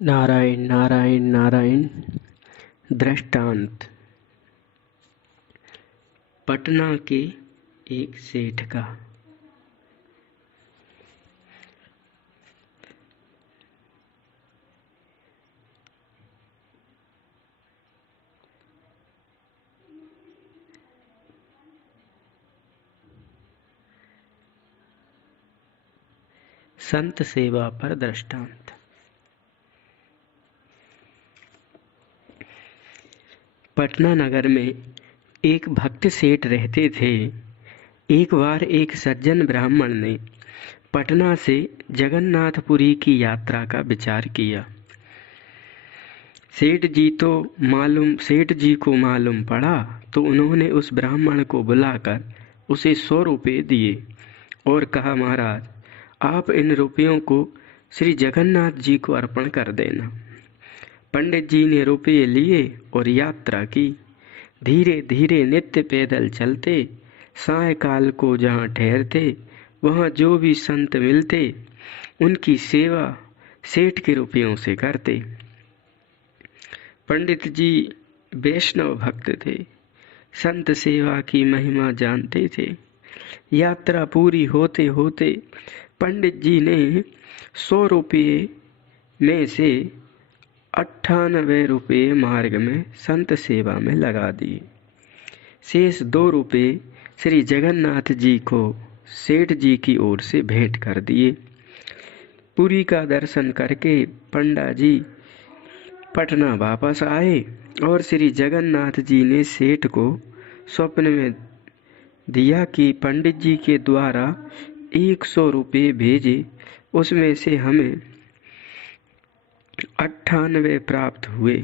नारायण नारायण नारायण। दृष्टांत। पटना के एक सेठ का। संत सेवा पर दृष्टांत। पटना नगर में एक भक्त सेठ रहते थे। एक बार एक सज्जन ब्राह्मण ने पटना से जगन्नाथपुरी की यात्रा का विचार किया। सेठ जी को मालूम पड़ा तो उन्होंने उस ब्राह्मण को बुलाकर उसे 100 रुपये दिए और कहा, महाराज, आप इन रुपयों को श्री जगन्नाथ जी को अर्पण कर देना। पंडित जी ने रुपये लिए और यात्रा की। धीरे धीरे नित्य पैदल चलते। सायंकाल को जहाँ ठहरते वहाँ जो भी संत मिलते उनकी सेवा सेठ के रुपयों से करते। पंडित जी वैष्णव भक्त थे, संत सेवा की महिमा जानते थे। यात्रा पूरी होते होते पंडित जी ने 100 रुपये में से 98 रुपये मार्ग में संत सेवा में लगा दिए। शेष 2 रुपये श्री जगन्नाथ जी को सेठ जी की ओर से भेंट कर दिए। पुरी का दर्शन करके पंडा जी पटना वापस आए और श्री जगन्नाथ जी ने सेठ को स्वप्न में दिया कि पंडित जी के द्वारा 100 रुपये भेजे, उसमें से हमें 98 प्राप्त हुए।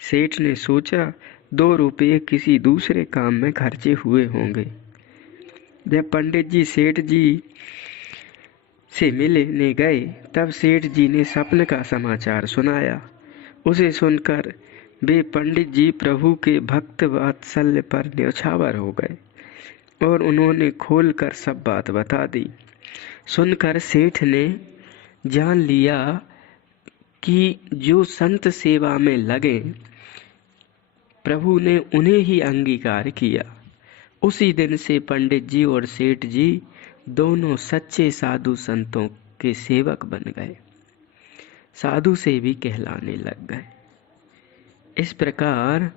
सेठ ने सोचा 2 रुपये किसी दूसरे काम में खर्चे हुए होंगे। जब पंडित जी सेठ जी से मिलने गए तब सेठ जी ने स्वप्न का समाचार सुनाया। उसे सुनकर वे पंडित जी प्रभु के भक्त वात्सल्य पर न्यौछावर हो गए और उन्होंने खोलकर सब बात बता दी। सुनकर सेठ ने जान लिया कि जो संत सेवा में लगे प्रभु ने उन्हें ही अंगीकार किया। उसी दिन से पंडित जी और सेठ जी दोनों सच्चे साधु संतों के सेवक बन गए, साधु से भी कहलाने लग गए। इस प्रकार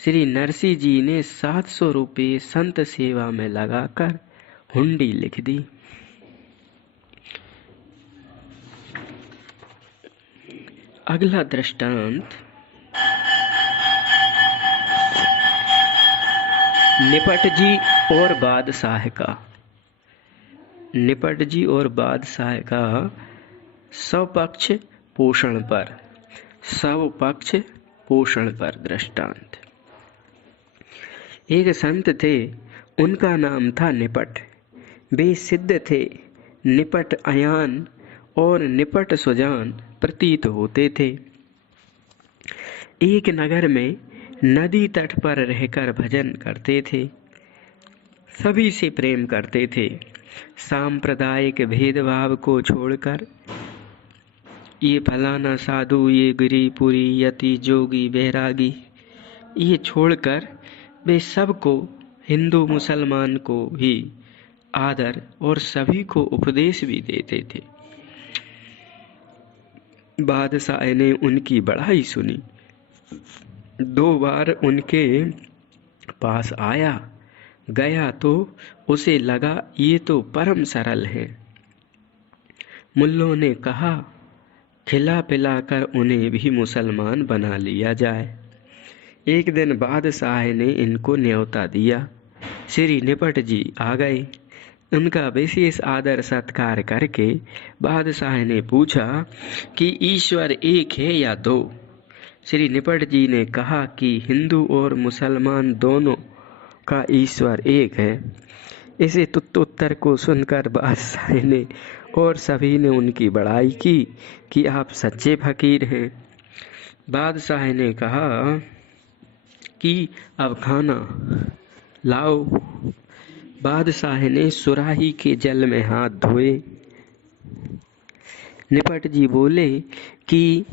श्री नरसिंह जी ने 700 रुपये संत सेवा में लगाकर हुंडी लिख दी। अगला दृष्टांत निपट जी और बादशाह का। निपट जी और बादशाह का स्वपक्ष पोषण पर दृष्टांत। एक संत थे, उनका नाम था निपट। वे सिद्ध थे, निपट अयान और निपट सुजान प्रतीत होते थे। एक नगर में नदी तट पर रहकर भजन करते थे। सभी से प्रेम करते थे। सांप्रदायिक भेदभाव को छोड़कर ये फलाना साधु, ये गिरिपुरी, यति, जोगी, बैरागी, ये छोड़कर वे सबको, हिंदू मुसलमान को भी आदर और सभी को उपदेश भी देते थे। बादशाह ने उनकी बड़ाई सुनी। 2 बार उनके पास गया तो उसे लगा ये तो परम सरल है। मुल्लों ने कहा खिला पिलाकर उन्हें भी मुसलमान बना लिया जाए। एक दिन बादशाह ने इनको न्योता दिया। श्री निपट जी आ गए। उनका विशेष आदर सत्कार करके बादशाह ने पूछा कि ईश्वर एक है या 2? श्री निपट जी ने कहा कि हिंदू और मुसलमान दोनों का ईश्वर एक है। इसे उत्तर को सुनकर बादशाह ने और सभी ने उनकी बड़ाई की कि आप सच्चे फकीर हैं। बादशाह ने कहा कि अब खाना लाओ। बादशाह ने सुराही के जल में हाथ धोए। निपट जी बोले कि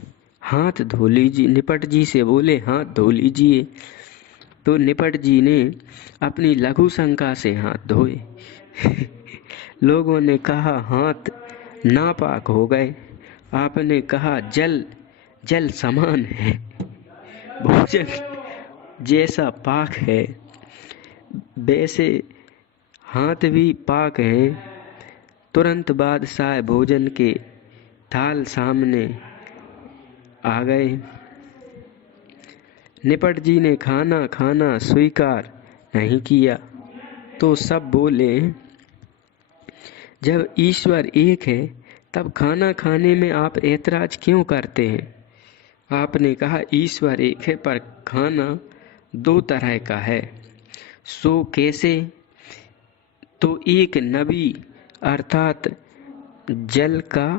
हाथ धो लीजिए। निपट जी से बोले, हाथ धो लीजिए। तो निपट जी ने अपनी लघु शंका से हाथ धोए। लोगों ने कहा, हाथ नापाक हो गए। आपने कहा, जल जल समान है, भोजन जैसा पाक है वैसे हाथ भी पाक हैं। तुरंत बादशाह भोजन के थाल सामने आ गए। निपट जी ने खाना खाना स्वीकार नहीं किया तो सब बोले, जब ईश्वर एक है तब खाना खाने में आप ऐतराज क्यों करते हैं? आपने कहा, ईश्वर एक है पर खाना दो तरह का है। सो कैसे? तो एक नबी अर्थात जल का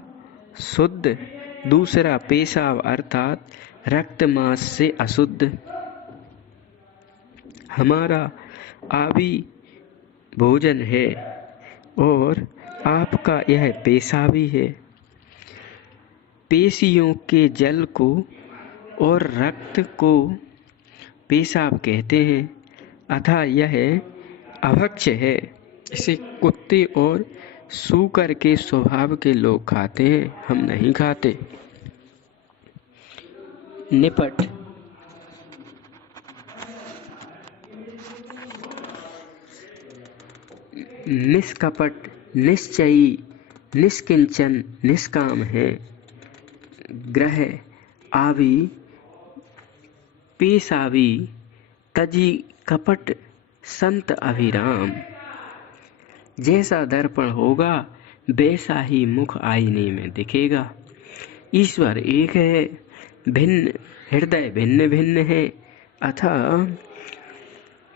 शुद्ध, दूसरा पेशाब अर्थात रक्त मांस से अशुद्ध। हमारा आबी भोजन है और आपका यह पेशाबी है। पेशियों के जल को और रक्त को पेशाब कहते हैं, अतः यह अभक्ष्य है। इसे कुत्ते और सूकर के स्वभाव के लोग खाते हैं, हम नहीं खाते। निपट निष्कपट, निश्चयी, निष्किंचन, निष्काम है। ग्रह आवी पेशावी, तजी कपट संत अभिराम। जैसा दर्पण होगा वैसा ही मुख आईने में दिखेगा। ईश्वर एक है, भिन्न हृदय भिन्न भिन्न है, अतः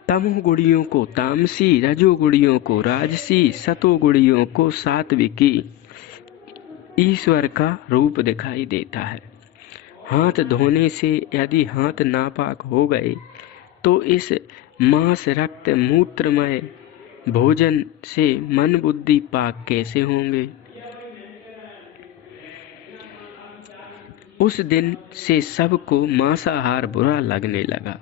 तमोगुणियों को तामसी, रजोगुणियों को राजसी, सतोगुणियों को सात्विकी ईश्वर का रूप दिखाई देता है। हाथ धोने से यदि हाथ नापाक हो गए तो इस मांस रक्त मूत्रमय भोजन से मन बुद्धि पाक कैसे होंगे? उस दिन से सबको मांसाहार बुरा लगने लगा।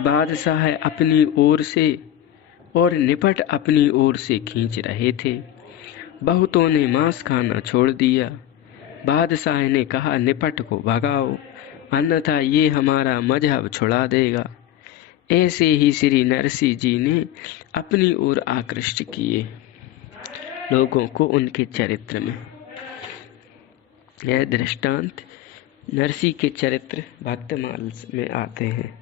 बादशाह अपनी ओर से और निपट अपनी ओर से खींच रहे थे। बहुतों ने मांस खाना छोड़ दिया। बादशाह ने कहा, निपट को भगाओ, अन्यथा ये हमारा मजहब छुड़ा देगा। ऐसे ही श्री नरसिंह जी ने अपनी ओर आकृष्ट किए लोगों को उनके चरित्र में। यह दृष्टांत नरसिंह के चरित्र भक्तमाल में आते हैं।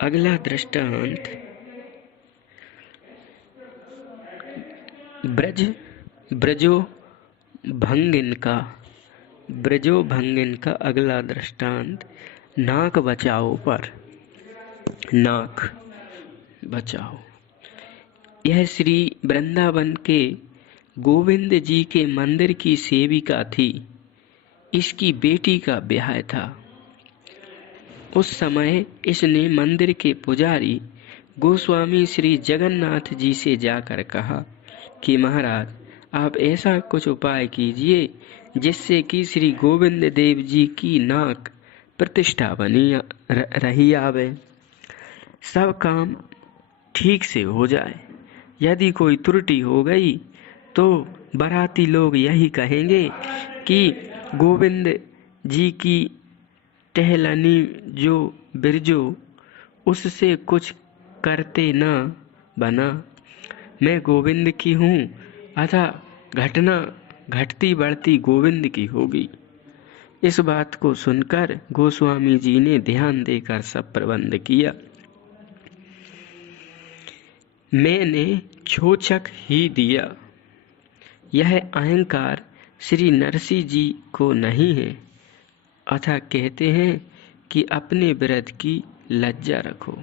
अगला दृष्टांत ब्रजो भंगिन का अगला दृष्टांत नाक बचाओ पर। नाक बचाओ यह श्री वृंदावन के गोविंद जी के मंदिर की सेविका थी। इसकी बेटी का ब्याह था। उस समय इसने मंदिर के पुजारी गोस्वामी श्री जगन्नाथ जी से जाकर कहा कि महाराज, आप ऐसा कुछ उपाय कीजिए जिससे कि श्री गोविंद देव जी की नाक प्रतिष्ठा बनी रही आवे, सब काम ठीक से हो जाए। यदि कोई त्रुटि हो गई तो बाराती लोग यही कहेंगे कि गोविंद जी की टहलनी जो बिरजो उससे कुछ करते न बना। मैं गोविंद की हूँ, अतः घटना घटती बढ़ती गोविंद की होगी। इस बात को सुनकर गोस्वामी जी ने ध्यान देकर सब प्रबंध किया। मैंने छोचक ही दिया। यह अहंकार श्री नरसिंह जी को नहीं है, अतः कहते हैं कि अपने व्रत की लज्जा रखो।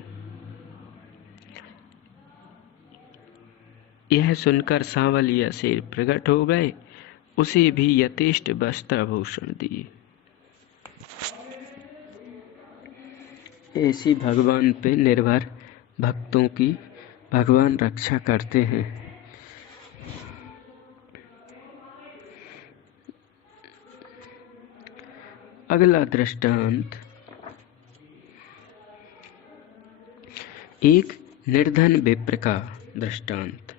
यह सुनकर सांवलिया शेर प्रकट हो गए, उसे भी यथेष्ट वस्त्राभूषण दिए। ऐसी भगवान पे निर्भर भक्तों की भगवान रक्षा करते हैं। अगला दृष्टांत, एक निर्धन विप्र का दृष्टांत।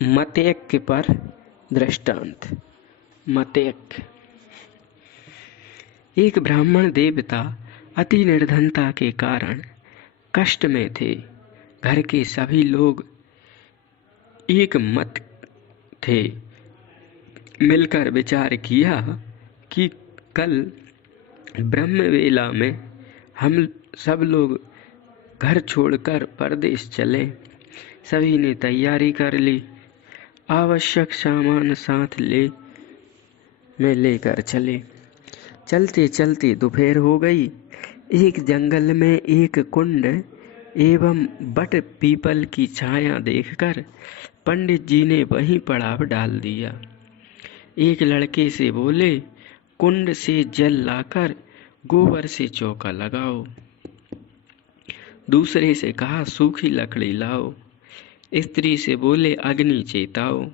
मतेक्य पर दृष्टांत। मतेक्य, एक ब्राह्मण देवता अति निर्धनता के कारण कष्ट में थे। घर के सभी लोग एक मत थे। मिलकर विचार किया कि कल ब्रह्म वेला में हम सब लोग घर छोड़कर परदेश चलें। सभी ने तैयारी कर ली। आवश्यक सामान साथ में लेकर चले। चलते चलते दोपहर हो गई। एक जंगल में एक कुंड एवं बट पीपल की छाया देखकर पंडित जी ने वहीं पड़ाव डाल दिया। एक लड़के से बोले, कुंड से जल लाकर गोबर से चौका लगाओ। दूसरे से कहा, सूखी लकड़ी लाओ। स्त्री से बोले, अग्नि चेताओ।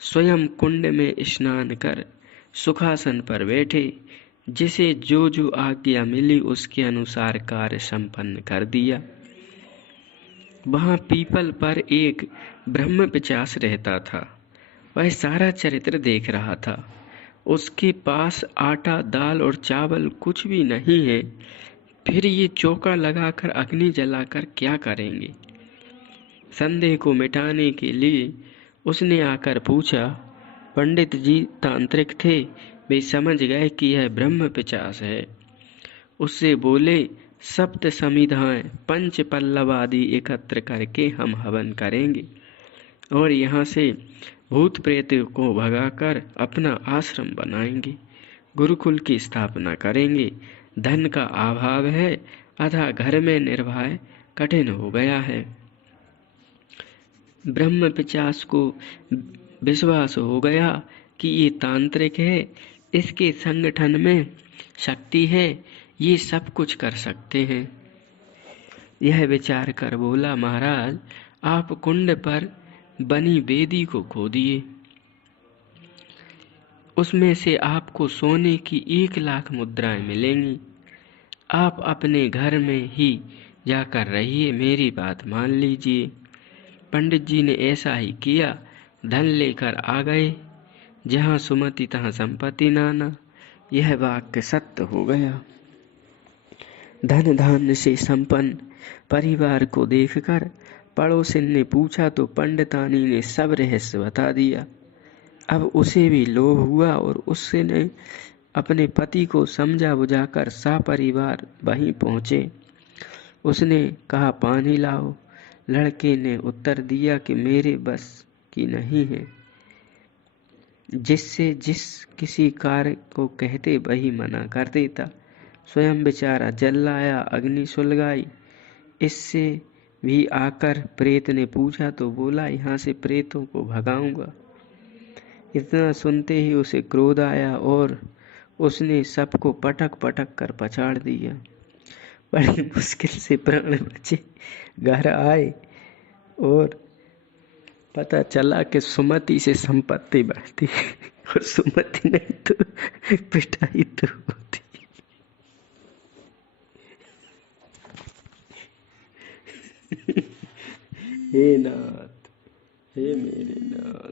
स्वयं कुंड में स्नान कर सुखासन पर बैठे। जिसे जो जो आज्ञा मिली उसके अनुसार कार्य संपन्न कर दिया। वहां पीपल पर एक ब्रह्म पिशाच रहता था। वह सारा चरित्र देख रहा था। उसके पास आटा, दाल और चावल कुछ भी नहीं है। फिर ये चौका लगाकर अग्नि जलाकर क्या करेंगे? संदेह को मिटाने के लिए उसने आकर पूछा। पंडित जी तांत्रिक थे। वे समझ गए कि यह ब्रह्म पिशाच है। उससे बोले, सप्त समिधाएं, पंच पल्लव आदि एकत्र करके हम हवन करेंगे और यहाँ से भूत प्रेत को भगाकर अपना आश्रम बनाएंगे। गुरुकुल की स्थापना करेंगे। धन का अभाव है, अतः घर में निर्वाह कठिन हो गया है। ब्रह्म पिशाच को विश्वास हो गया कि ये तांत्रिक है, इसके संगठन में शक्ति है, ये सब कुछ कर सकते हैं। यह विचार कर बोला, महाराज आप कुंड पर बनी वेदी को खोदिए। उसमें से आपको सोने की 1,00,000 मुद्राएं मिलेंगी। आप अपने घर में ही जाकर रहिए, मेरी बात मान लीजिए। पंडित जी ने ऐसा ही किया। धन लेकर आ गए। जहाँ सुमति तहाँ संपत्ति नाना। यह वाक्य सत्य हो गया। धन धान्य से संपन्न परिवार को देखकर पड़ोसिन ने पूछा तो पंडितानी ने सब रहस्य बता दिया। अब उसे भी लोभ हुआ और उसने अपने पति को समझा बुझाकर सपरिवार वहीं पहुंचे। उसने कहा, पानी लाओ। लड़के ने उत्तर दिया कि मेरे बस की नहीं है। जिससे जिस किसी कार्य को कहते वही मना कर देता। स्वयं बेचारा जल लाया, अग्नि सुलगाई। इससे भी आकर प्रेत ने पूछा तो बोला, यहाँ से प्रेतों को भगाऊंगा। इतना सुनते ही उसे क्रोध आया और उसने सबको पटक पटक कर पछाड़ दिया। बड़ी मुश्किल से प्राण बचे। घर आए और पता चला कि सुमति से संपत्ति बढ़ती और सुमति नहीं तो पिटाई तो होती। हे नाथ, हे मेरे नाथ।